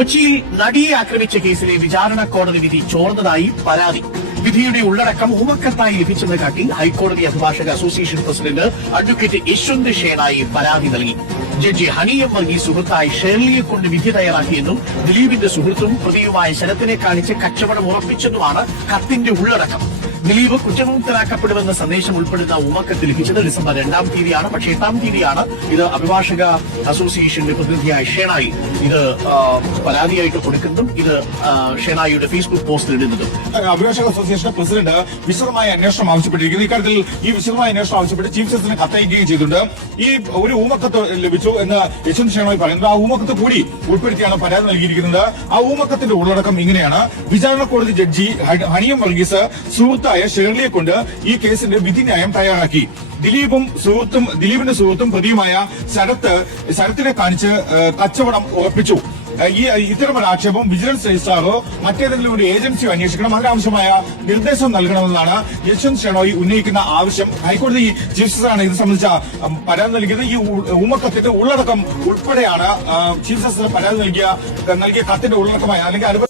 കൊച്ചിയിൽ നടിയെ ആക്രമിച്ച കേസിലെ വിചാരണ കോടതി വിധി ചോർന്നതായി പരാതി. വിധിയുടെ ഉള്ളടക്കം ഉമക്കത്തായി ലഭിച്ചെന്ന് കാട്ടി ഹൈക്കോടതി അഭിഭാഷക association president advocate Yashwant Shenoy പരാതി നൽകി. ജഡ്ജി ഹണിയം വർഗി സുഹൃത്തായി ഷേർലിയെ കൊണ്ട് വിധി തയ്യാറാക്കിയെന്നും ദിലീപിന്റെ സുഹൃത്തും പ്രതിയുമായ ശരത്തിനെ കാണിച്ച് കച്ചവടം ഉറപ്പിച്ചെന്നുമാണ് കത്തിന്റെ ഉള്ളടക്കം. ദിലീപ് കുറ്റമുക്തരാക്കപ്പെടുമെന്ന സന്ദേശം ഉൾപ്പെടുന്ന ഉമക്കത്ത് ലഭിച്ചത് ഡിസംബർ രണ്ടാം തീയതിയാണ്. പക്ഷേ എട്ടാം തീയതിയാണ് ഇത് അഭിഭാഷക അസോസിയേഷന്റെ പ്രതിനിധിയായ ഷേണായി ഇത് പരാതിയായിട്ട് കൊടുക്കുന്നതും ഇത് ഷേണായിയുടെ ഫേസ്ബുക്ക് പോസ്റ്റിൽ ഇടുന്നതും. അഭിഭാഷക അസോസിയേഷൻ പ്രസിഡന്റ് വിശദമായ അന്വേഷണം ആവശ്യപ്പെട്ടിരിക്കുന്നു. ഇക്കാര്യത്തിൽ ഈ വിശദമായ അന്വേഷണം ആവശ്യപ്പെട്ട് ചീഫ് ജസ്റ്റിസിന് കത്തയക്കുകയും ചെയ്തിട്ടുണ്ട്. ഈ ഒരു ഊമക്കത്ത് ലഭിച്ചു എന്ന് യശ്വന്ത് ഷേണോയി പറയുന്നത്. ആ ഊമക്കത്ത് കൂടി ഉൾപ്പെടുത്തിയാണ് പരാതി നൽകിയിരിക്കുന്നത്. ആ ഊമക്കത്തിന്റെ ഉള്ളടക്കം ഇങ്ങനെയാണ്. വിചാരണ കോടതി ജഡ്ജി ഹണിയം വർഗീസ് സുഹൃത്തായ ഷേർലിയെ കൊണ്ട് ഈ കേസിന്റെ വിധിന്യായം തയ്യാറാക്കി. ദിലീപും സുഹൃത്തും ദിലീപിന്റെ സുഹൃത്തും പ്രതിയുമായ ശരത്ത് ശരത്തിനെ കാണിച്ച് കച്ചവടം ഉറപ്പിച്ചു. ഈ ഇത്തരം ആക്ഷേപം വിജിലൻസ് രജിസ്ട്രാറോ മറ്റേതെങ്കിലും ഒരു ഏജൻസിയോ അന്വേഷിക്കണം. അതിനാവശ്യമായ നിർദ്ദേശം നൽകണമെന്നാണ് യശ്വന്ത് ഷെണോയി ഉന്നയിക്കുന്ന ആവശ്യം. ഹൈക്കോടതി ചീഫ് ജസ്റ്റിസാണ് ഇത് സംബന്ധിച്ച പരാതി നൽകിയത്. ഈ ഉമ്മക്കത്തിന്റെ ഉള്ളടക്കം ഉൾപ്പെടെയാണ് ചീഫ് ജസ്റ്റിസ് പരാതി നൽകിയ നൽകിയ കത്തിന്റെ ഉള്ളടക്കമായ അല്ലെങ്കിൽ